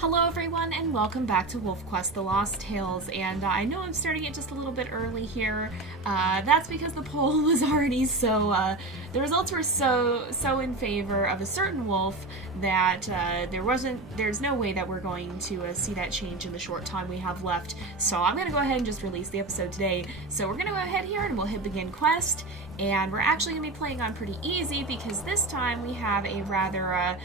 Hello everyone and welcome back to WolfQuest The Lost Tales, and I know I'm starting it just a little bit early here. That's because the poll was already the results were so in favor of a certain wolf that there's no way that we're going to see that change in the short time we have left. So I'm gonna go ahead and just release the episode today. So we're gonna go ahead here and we'll hit begin quest, and we're actually gonna be playing on pretty easy because this time we have a rather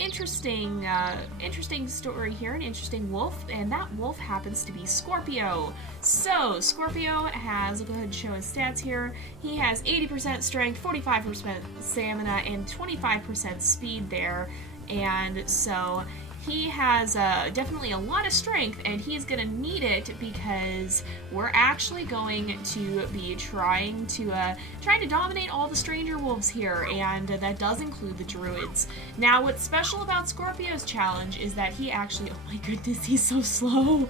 interesting story here, an interesting wolf, and that wolf happens to be Scorpio. So Scorpio has, I'll go ahead and show his stats here. He has 80% strength, 45% stamina, and 25% speed there, and so he has definitely a lot of strength, and he's going to need it because we're actually going to be trying to dominate all the stranger wolves here, and that does include the druids. Now, what's special about Scorpio's challenge is that he actually, oh my goodness, he's so slow.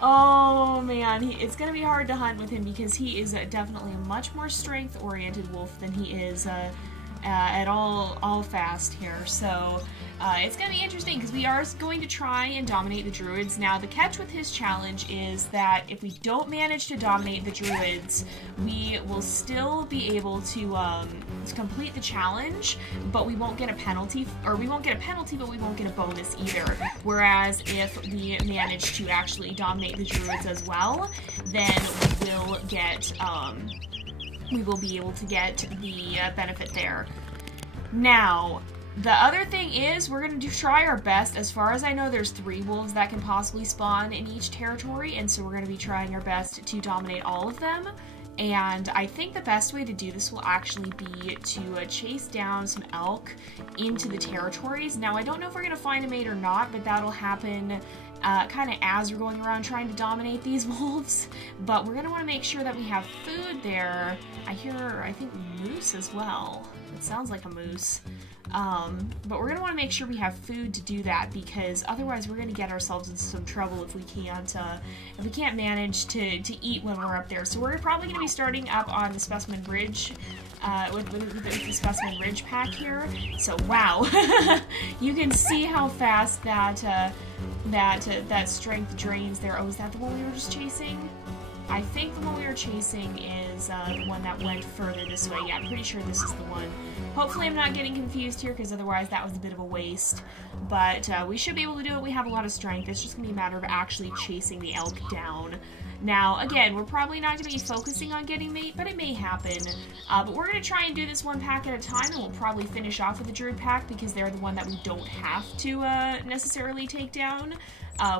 Oh man, it's going to be hard to hunt with him because he is definitely a much more strength-oriented wolf than he is at all fast here. So it's going to be interesting because we are going to try and dominate the druids. Now, the catch with his challenge is that if we don't manage to dominate the druids, we will still be able to complete the challenge, but we won't get a penalty, or we won't get a penalty, but we won't get a bonus either. Whereas if we manage to actually dominate the druids as well, then we will be able to get the benefit there. Now, the other thing is, we're going to try our best. As far as I know, there's 3 wolves that can possibly spawn in each territory, and so we're going to be trying our best to dominate all of them. And I think the best way to do this will actually be to chase down some elk into the territories. Now, I don't know if we're going to find a mate or not, but that'll happen kind of as we're going around trying to dominate these wolves. But we're going to want to make sure that we have food there. I think, moose as well. It sounds like a moose. But we're going to want to make sure we have food to do that, because otherwise we're going to get ourselves into some trouble if we can't manage to eat when we're up there. So we're probably going to be starting up on the Specimen Ridge, with the Specimen Ridge pack here. So wow, you can see how fast that strength drains there. Oh, is that the one we were just chasing? I think the one we were chasing is the one that went further this way. Yeah, I'm pretty sure this is the one. Hopefully I'm not getting confused here, because otherwise that was a bit of a waste. But we should be able to do it. We have a lot of strength. It's just going to be a matter of actually chasing the elk down. Now, again, we're probably not going to be focusing on getting mate, but it may happen. But we're going to try and do this one pack at a time, and we'll probably finish off with the druid pack, because they're the one that we don't have to necessarily take down.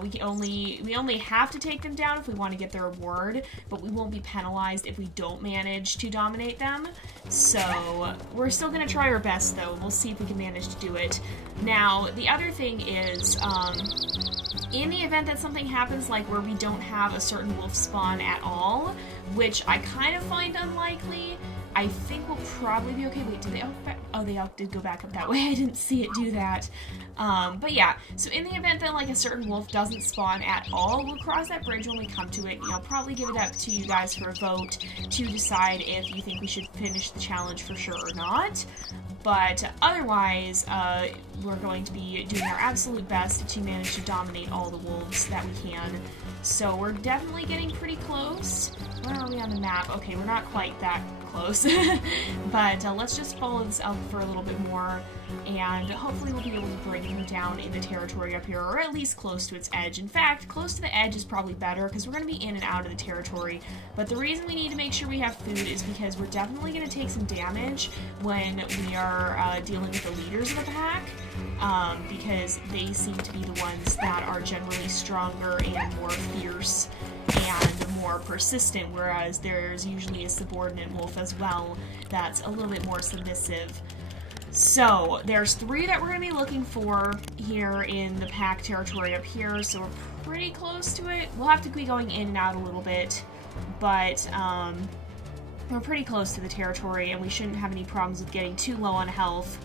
We only have to take them down if we want to get the reward, but we won't be penalized if we don't manage to dominate them. So we're still going to try our best, though, and we'll see if we can manage to do it. Now, the other thing is, in the event that something happens, like where we don't have a certain wolf spawn at all, which I kind of find unlikely, I think we'll probably be okay. Wait, did the elk back? Oh, the elk did go back up that way. I didn't see it do that. But yeah, so in the event that like a certain wolf doesn't spawn at all, we'll cross that bridge when we come to it. I'll probably give it up to you guys for a vote to decide if you think we should finish the challenge for sure or not. But otherwise, we're going to be doing our absolute best to manage to dominate all the wolves that we can. So we're definitely getting pretty close. Where are we on the map? Okay, we're not quite that close. But let's just follow this elk for a little bit more, and hopefully we'll be able to bring him down in the territory up here, or at least close to its edge. In fact, close to the edge is probably better, because we're going to be in and out of the territory. But the reason we need to make sure we have food is because we're definitely going to take some damage when we are dealing with the leaders of the pack, because they seem to be the ones that are generally stronger and more fierce and more persistent, whereas there's usually a subordinate wolf as well that's a little bit more submissive. So there's 3 that we're going to be looking for here in the pack territory up here, so we're pretty close to it. We'll have to be going in and out a little bit, but we're pretty close to the territory, and we shouldn't have any problems with getting too low on health.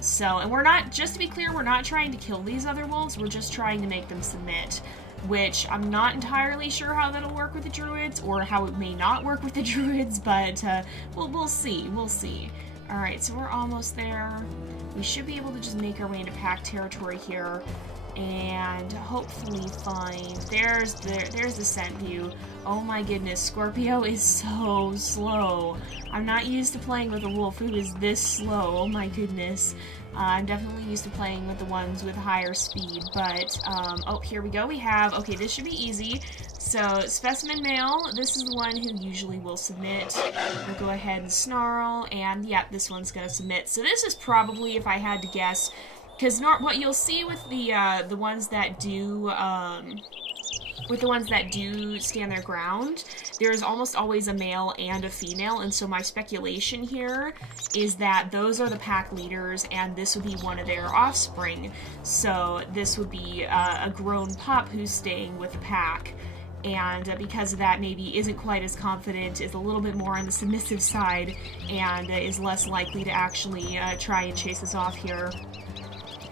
So, and we're not, just to be clear, we're not trying to kill these other wolves, we're just trying to make them submit, which I'm not entirely sure how that'll work with the druids, or how it may not work with the druids, but we'll see. Alright, so we're almost there. We should be able to just make our way into pack territory here. and hopefully find, there's the scent view. Oh my goodness, Scorpio is so slow. I'm not used to playing with a wolf who is this slow. Oh my goodness. I'm definitely used to playing with the ones with higher speed, but, oh, here we go. We have, okay, this should be easy. So, specimen male, this is the one who usually will submit. We'll go ahead and snarl, and yeah, this one's gonna submit. So this is probably, if I had to guess, because what you'll see with the ones that do, stand their ground, there's almost always a male and a female, and so my speculation here is that those are the pack leaders, and this would be one of their offspring. So this would be a grown pup who's staying with the pack, and because of that maybe isn't quite as confident, is a little bit more on the submissive side, and is less likely to actually try and chase us off here.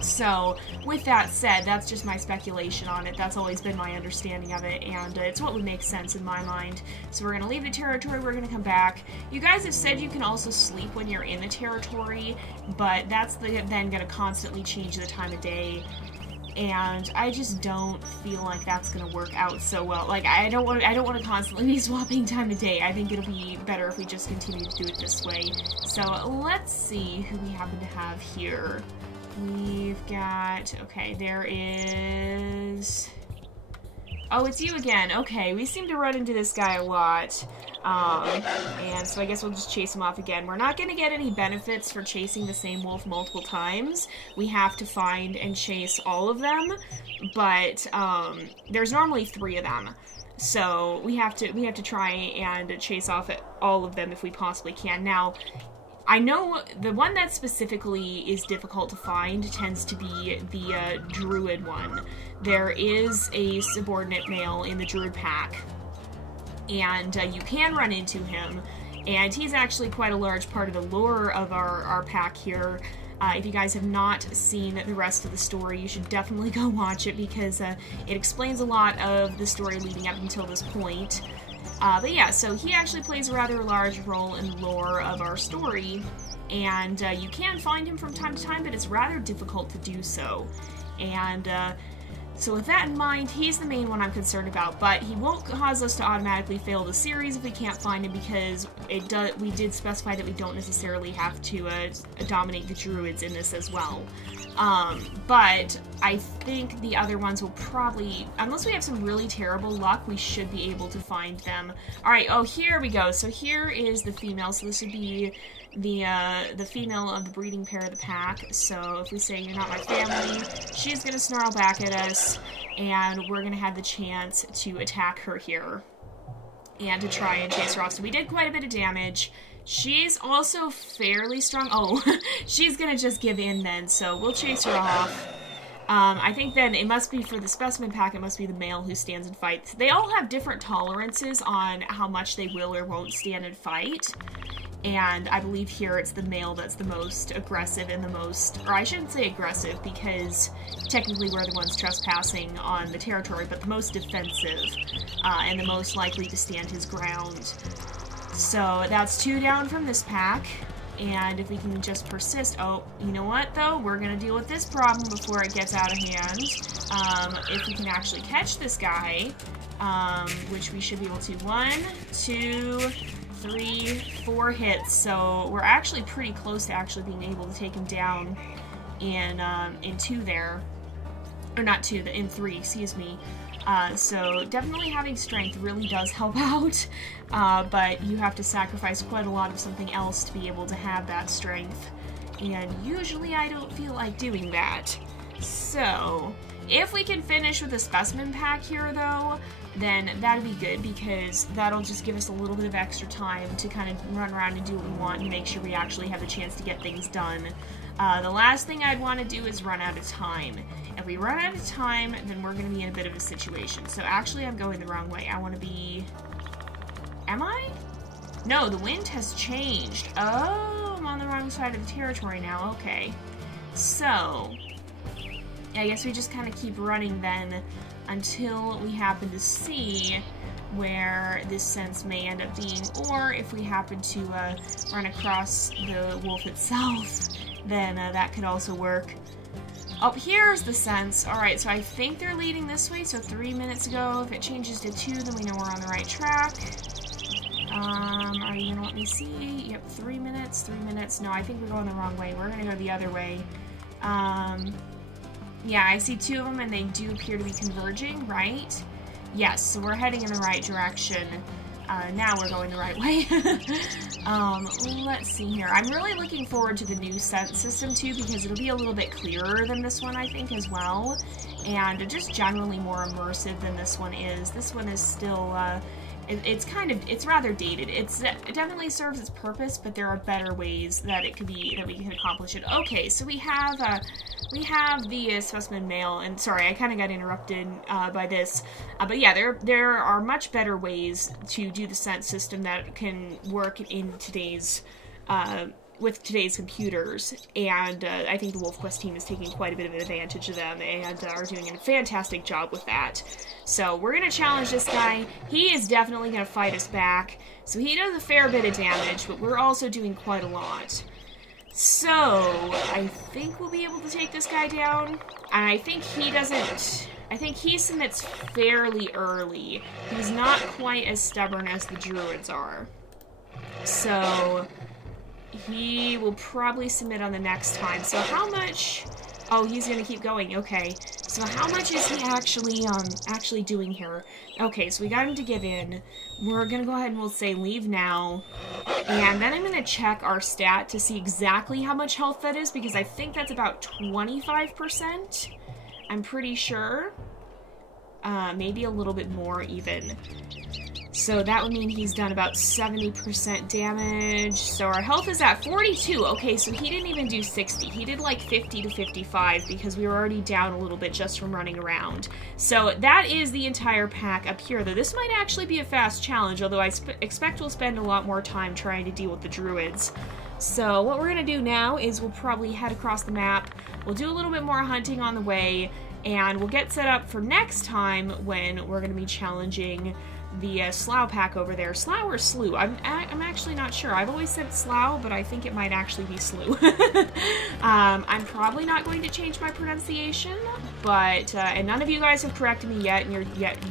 So, with that said, that's just my speculation on it. That's always been my understanding of it, and it's what would make sense in my mind. So we're going to leave the territory, we're going to come back. You guys have said you can also sleep when you're in the territory, but that's then going to constantly change the time of day. And I just don't feel like that's going to work out so well. Like, I don't want to constantly be swapping time of day. I think it'll be better if we just continue to do it this way. So, let's see who we happen to have here. We've got, okay, there is, oh, it's you again. Okay, we seem to run into this guy a lot, and so I guess we'll just chase him off again. We're not going to get any benefits for chasing the same wolf multiple times. We have to find and chase all of them, but there's normally 3 of them. So we have to try and chase off all of them if we possibly can. Now, I know the one that specifically is difficult to find tends to be the druid one. There is a subordinate male in the druid pack, and you can run into him, and he's actually quite a large part of the lore of our pack here. If you guys have not seen the rest of the story, you should definitely go watch it, because it explains a lot of the story leading up until this point. But yeah, so he actually plays a rather large role in the lore of our story, and you can find him from time to time, but it's rather difficult to do so. And so with that in mind, he's the main one I'm concerned about, but he won't cause us to automatically fail the series if we can't find him, because we did specify that we don't necessarily have to dominate the druids in this as well. But I think the other ones will probably, unless we have some really terrible luck, we should be able to find them. Alright, oh, here we go. So here is the female, so this would be the female of the breeding pair of the pack. So if we say, "You're not my family," she's gonna snarl back at us, and we're gonna have the chance to attack her here, and to try and chase her off. So we did quite a bit of damage. She's also fairly strong. Oh, she's gonna just give in then, so we'll chase her off. I think then it must be for the specimen pack, it must be the male who stands and fights. They all have different tolerances on how much they will or won't stand and fight. And I believe here it's the male that's the most aggressive and the most, or I shouldn't say aggressive, because technically we're the ones trespassing on the territory, but the most defensive, and the most likely to stand his ground. So that's 2 down from this pack, and if we can just persist, oh, you know what though, we're gonna deal with this problem before it gets out of hand. If we can actually catch this guy, which we should be able to, 1, 2, 3, 4 hits, so we're actually pretty close to actually being able to take him down in 2 there, or not 2, in 3, excuse me. So definitely having strength really does help out, but you have to sacrifice quite a lot of something else to be able to have that strength, and usually I don't feel like doing that. So, if we can finish with a specimen pack here though, then that'd be good, because that'll just give us a little bit of extra time to kind of run around and do what we want and make sure we actually have the chance to get things done. The last thing I'd want to do is run out of time. If we run out of time, then we're going to be in a bit of a situation. So actually, I'm going the wrong way. I want to be... Am I? No, the wind has changed. Oh, I'm on the wrong side of the territory now. Okay. So, I guess we just kind of keep running then until we happen to see where this sense may end up being, or if we happen to run across the wolf itself, then that could also work. Oh, here's the sense. Alright, so I think they're leading this way, so 3 minutes ago. If it changes to 2, then we know we're on the right track. Are you gonna let me see? Yep, 3 minutes, 3 minutes. No, I think we're going the wrong way. We're gonna go the other way. Yeah, I see 2 of them, and they do appear to be converging, right? Yes, so we're heading in the right direction. Now we're going the right way. Let's see here. I'm really looking forward to the new scent system too, because it'll be a little bit clearer than this one, I think, as well. And just generally more immersive than this one is. This one is still, it's rather dated. It definitely serves its purpose, but there are better ways that we can accomplish it. Okay, so we have the specimen male, and sorry, I kind of got interrupted by this, but yeah, there are much better ways to do the scent system that can work in today's with today's computers, and I think the WolfQuest team is taking quite a bit of advantage of them and are doing a fantastic job with that. So we're going to challenge this guy. He is definitely going to fight us back. So he does a fair bit of damage, but we're also doing quite a lot. So I think we'll be able to take this guy down. And I think he doesn't... I think he submits fairly early. He's not quite as stubborn as the druids are. So... he will probably submit on the next time. So how much... oh, he's gonna keep going. Okay. So how much is he actually doing here? Okay, so we got him to give in. We're gonna go ahead and we'll say leave now. And then I'm gonna check our stat to see exactly how much health that is, because I think that's about 25%. I'm pretty sure. Maybe a little bit more even. So that would mean he's done about 70% damage. So our health is at 42. Okay, so he didn't even do 60. He did like 50 to 55 because we were already down a little bit just from running around. So that is the entire pack up here, though. This might actually be a fast challenge, although I expect we'll spend a lot more time trying to deal with the druids. So what we're going to do now is we'll probably head across the map. We'll do a little bit more hunting on the way, and we'll get set up for next time when we're going to be challenging the Slough pack over there. Slough or Slough? I'm actually not sure. I've always said Slough, but I think it might actually be Slough. I'm probably not going to change my pronunciation, but, and none of you guys have corrected me yet, and you're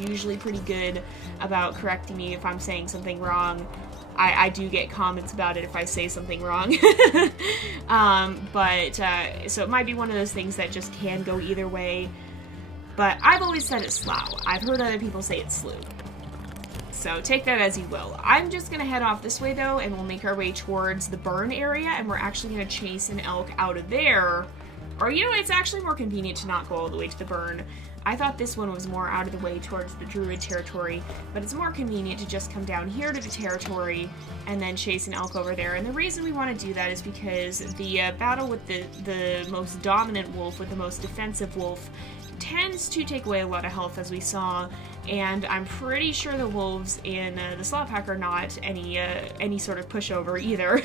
usually pretty good about correcting me if I'm saying something wrong. I do get comments about it if I say something wrong. So it might be one of those things that just can go either way, but I've always said it's Slough. I've heard other people say it's Slough. So take that as you will. I'm just going to head off this way, though, and we'll make our way towards the burn area, and we're actually going to chase an elk out of there. Or, you know, it's actually more convenient to not go all the way to the burn. I thought this one was more out of the way towards the druid territory, but it's more convenient to just come down here to the territory and then chase an elk over there. And the reason we want to do that is because the battle with the most dominant wolf, with the most defensive wolf, tends to take away a lot of health, as we saw, and I'm pretty sure the wolves in the Slough pack are not any sort of pushover either.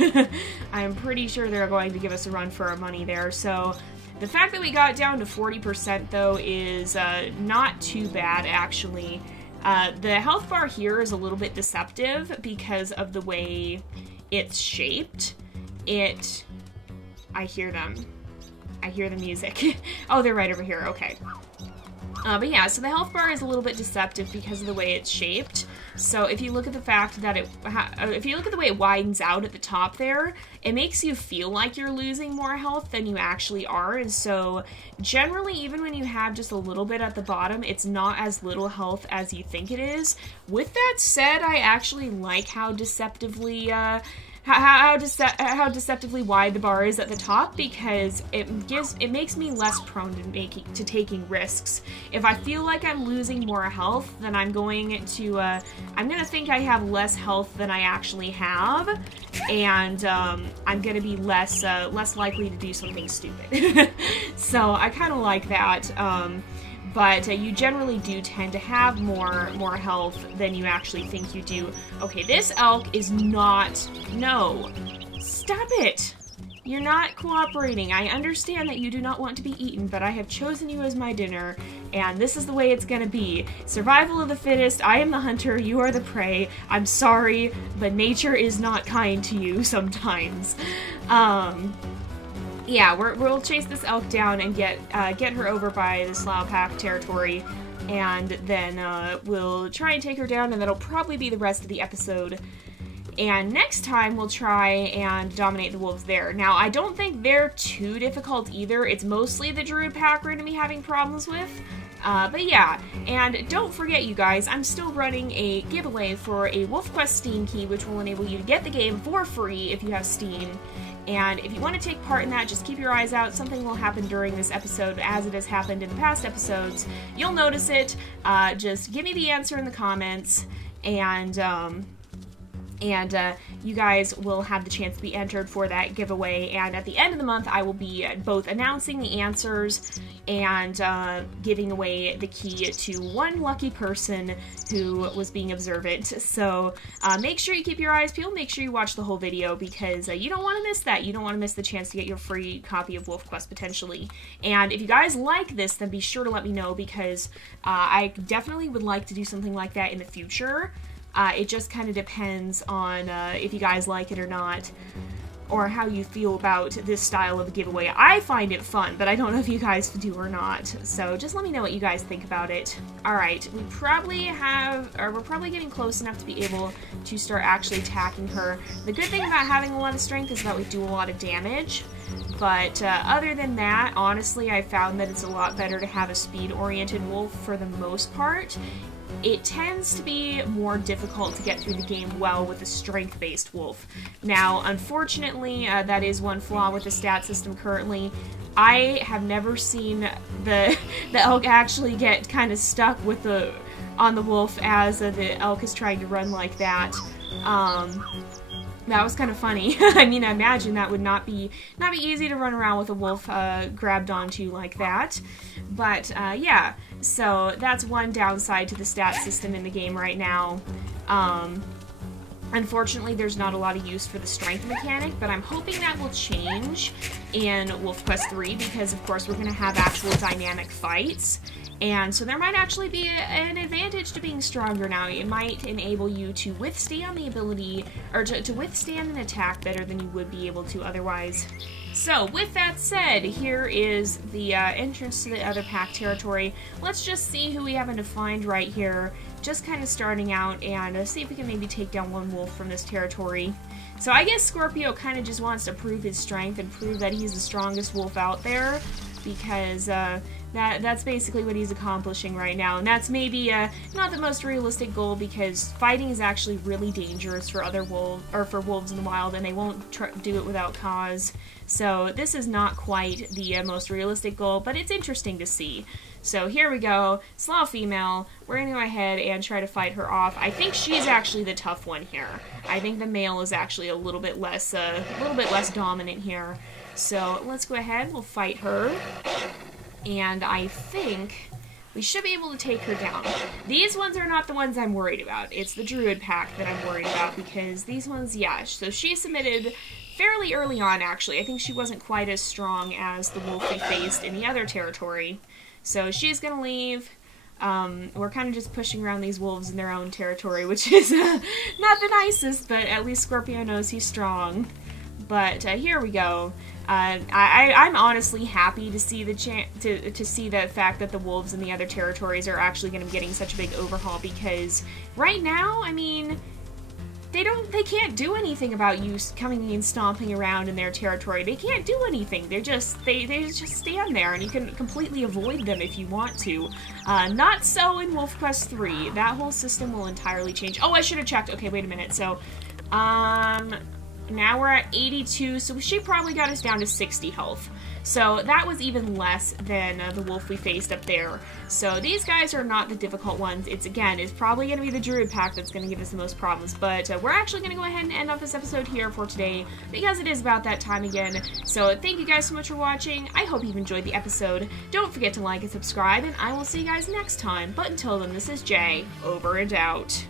I'm pretty sure they're going to give us a run for our money there. So the fact that we got down to 40% though is not too bad, actually. The health bar here is a little bit deceptive because of the way it's shaped. I hear them. I hear the music. Oh, they're right over here. Okay. But yeah, so the health bar is a little bit deceptive because of the way it's shaped. So if you look at the fact that if you look at the way it widens out at the top there, it makes you feel like you're losing more health than you actually are. And so generally, even when you have just a little bit at the bottom, it's not as little health as you think it is. With that said, I actually like how deceptively how deceptively wide the bar is at the top, because it makes me less prone to taking risks. If I feel like I'm losing more health, then I'm going to think I have less health than I actually have, and I'm gonna be less likely to do something stupid. So I kind of like that. But you generally do tend to have more health than you actually think you do. Okay, this elk is not... No. Stop it! You're not cooperating. I understand that you do not want to be eaten, but I have chosen you as my dinner, and this is the way it's gonna be. Survival of the fittest. I am the hunter, you are the prey. I'm sorry, but nature is not kind to you sometimes. yeah, we'll chase this elk down and get her over by the Slough Pack territory, and then we'll try and take her down, and that'll probably be the rest of the episode. And next time we'll try and dominate the wolves there. Now, I don't think they're too difficult either. It's mostly the Druid Pack we're going to be having problems with. But yeah, and don't forget, you guys, I'm still running a giveaway for a WolfQuest Steam key, which will enable you to get the game for free if you have Steam. And if you want to take part in that, just keep your eyes out. Something will happen during this episode, as it has happened in the past episodes. You'll notice it. Just give me the answer in the comments, and you guys will have the chance to be entered for that giveaway. And at the end of the month, I will be both announcing the answers and giving away the key to one lucky person who was being observant. So make sure you keep your eyes peeled, make sure you watch the whole video, because you don't want to miss that. You don't want to miss the chance to get your free copy of WolfQuest potentially. And if you guys like this, then be sure to let me know, because I definitely would like to do something like that in the future. It just kind of depends on if you guys like it or not, or how you feel about this style of giveaway. I find it fun, but I don't know if you guys do or not. So just let me know what you guys think about it. Alright, we're probably getting close enough to be able to start actually attacking her. The good thing about having a lot of strength is that we do a lot of damage. But other than that, honestly, I found that it's a lot better to have a speed-oriented wolf for the most part. It tends to be more difficult to get through the game well with a strength-based wolf. Now, unfortunately, that is one flaw with the stat system currently. I have never seen the elk actually get kind of stuck with on the wolf as the elk is trying to run like that. That was kind of funny. I mean, I imagine that would not be easy to run around with a wolf grabbed onto like that. But yeah, so that's one downside to the stat system in the game right now. Unfortunately, there's not a lot of use for the strength mechanic, but I'm hoping that will change in WolfQuest 3, because of course we're going to have actual dynamic fights. And so there might actually be an advantage to being stronger now. It might enable you to withstand the ability, or to withstand an attack better than you would be able to otherwise. So, with that said, here is the entrance to the other pack territory. Let's just see who we happen to find right here. Just kind of starting out, and see if we can maybe take down one wolf from this territory. So I guess Scorpio kind of just wants to prove his strength and prove that he's the strongest wolf out there, because that's basically what he's accomplishing right now. And that's maybe not the most realistic goal, because fighting is actually really dangerous for other wolves in the wild, and they won't do it without cause. So this is not quite the most realistic goal, but it's interesting to see. So here we go, Slough female. We're gonna go ahead and try to fight her off. I think she's actually the tough one here. I think the male is actually a little bit less dominant here. So let's go ahead. We'll fight her, and I think we should be able to take her down. These ones are not the ones I'm worried about. It's the Druid Pack that I'm worried about, because these ones, yeah. So she submitted fairly early on, actually. I think she wasn't quite as strong as the wolf we faced in the other territory. So she's gonna leave. We're kind of just pushing around these wolves in their own territory, which is not the nicest, but at least Scorpio knows he's strong. But here we go. I'm honestly happy to see to see the fact that the wolves in the other territories are actually going to be getting such a big overhaul, because right now, I mean, they can't do anything about you coming and stomping around in their territory. They can't do anything. They just stand there, and you can completely avoid them if you want to. Not so in WolfQuest 3. That whole system will entirely change. Oh, I should have checked. Okay, wait a minute. So, now we're at 82, so she probably got us down to 60 health. So that was even less than the wolf we faced up there. So these guys are not the difficult ones. It's probably going to be the Druid Pack that's going to give us the most problems. But we're actually going to go ahead and end off this episode here for today, because it is about that time again. So thank you guys so much for watching. I hope you've enjoyed the episode. Don't forget to like and subscribe, and I will see you guys next time. But until then, this is Jay, over and out.